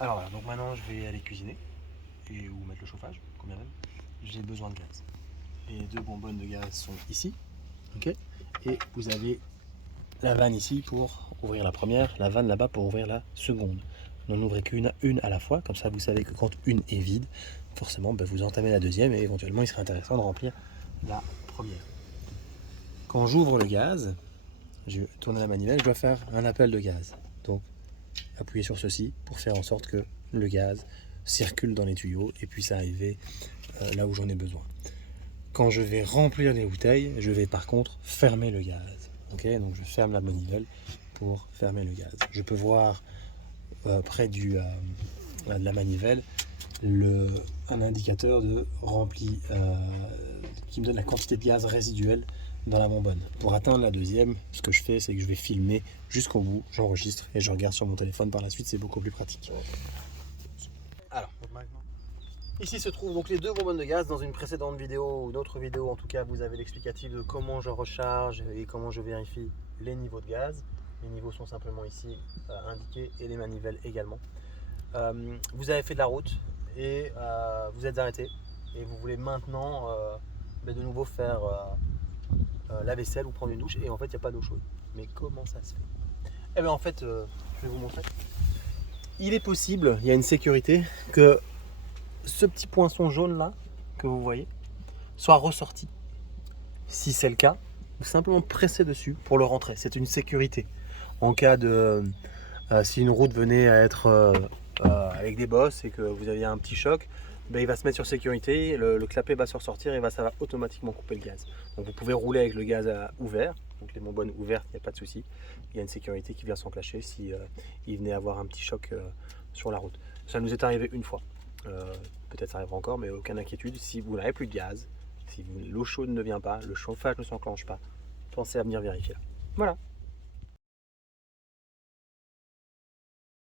Alors voilà, donc maintenant je vais aller cuisiner ou mettre le chauffage, combien même. J'ai besoin de gaz. Les deux bonbonnes de gaz sont ici, ok. Et vous avez la vanne ici pour ouvrir la première, la vanne là-bas pour ouvrir la seconde. N'en ouvrez qu'une à la fois, comme ça vous savez que quand une est vide, forcément vous entamez la deuxième et éventuellement il serait intéressant de remplir la première. Quand j'ouvre le gaz, je vais tourner la manivelle, je dois faire un appel de gaz. Donc appuyez sur ceci pour faire en sorte que le gaz circule dans les tuyaux et puisse arriver là où j'en ai besoin. Quand je vais remplir les bouteilles, je vais par contre fermer le gaz. Okay, donc je ferme la manivelle pour fermer le gaz. Je peux voir près de la manivelle un indicateur de rempli qui me donne la quantité de gaz résiduel dans la bonbonne. Pour atteindre la deuxième, ce que je fais, c'est que je vais filmer jusqu'au bout, j'enregistre et je regarde sur mon téléphone par la suite, c'est beaucoup plus pratique. Alors, maintenant, ici se trouvent donc les deux bonbonnes de gaz. Dans une précédente vidéo ou d'autres vidéos, en tout cas, vous avez l'explicatif de comment je recharge et comment je vérifie les niveaux de gaz. Les niveaux sont simplement ici indiqués et les manivelles également. Vous avez fait de la route et vous êtes arrêté et vous voulez maintenant de nouveau faire la vaisselle ou prendre une douche et en fait il n'y a pas d'eau chaude. Mais comment ça se fait? Eh bien en fait, je vais vous montrer. Il est possible, il y a une sécurité, que ce petit poinçon jaune là que vous voyez soit ressorti. Si c'est le cas, vous simplement presser dessus pour le rentrer. C'est une sécurité. En cas de si une route venait à être avec des bosses et que vous aviez un petit choc, ben, il va se mettre sur sécurité, le clapet va se ressortir et ça va automatiquement couper le gaz. Donc vous pouvez rouler avec le gaz ouvert, donc les bonbonnes ouvertes, il n'y a pas de souci. Il y a une sécurité qui vient s'enclencher si il venait avoir un petit choc sur la route. Ça nous est arrivé une fois. Peut-être ça arrivera encore, mais aucune inquiétude. Si vous n'avez plus de gaz, si l'eau chaude ne vient pas, le chauffage ne s'enclenche pas, pensez à venir vérifier. Voilà.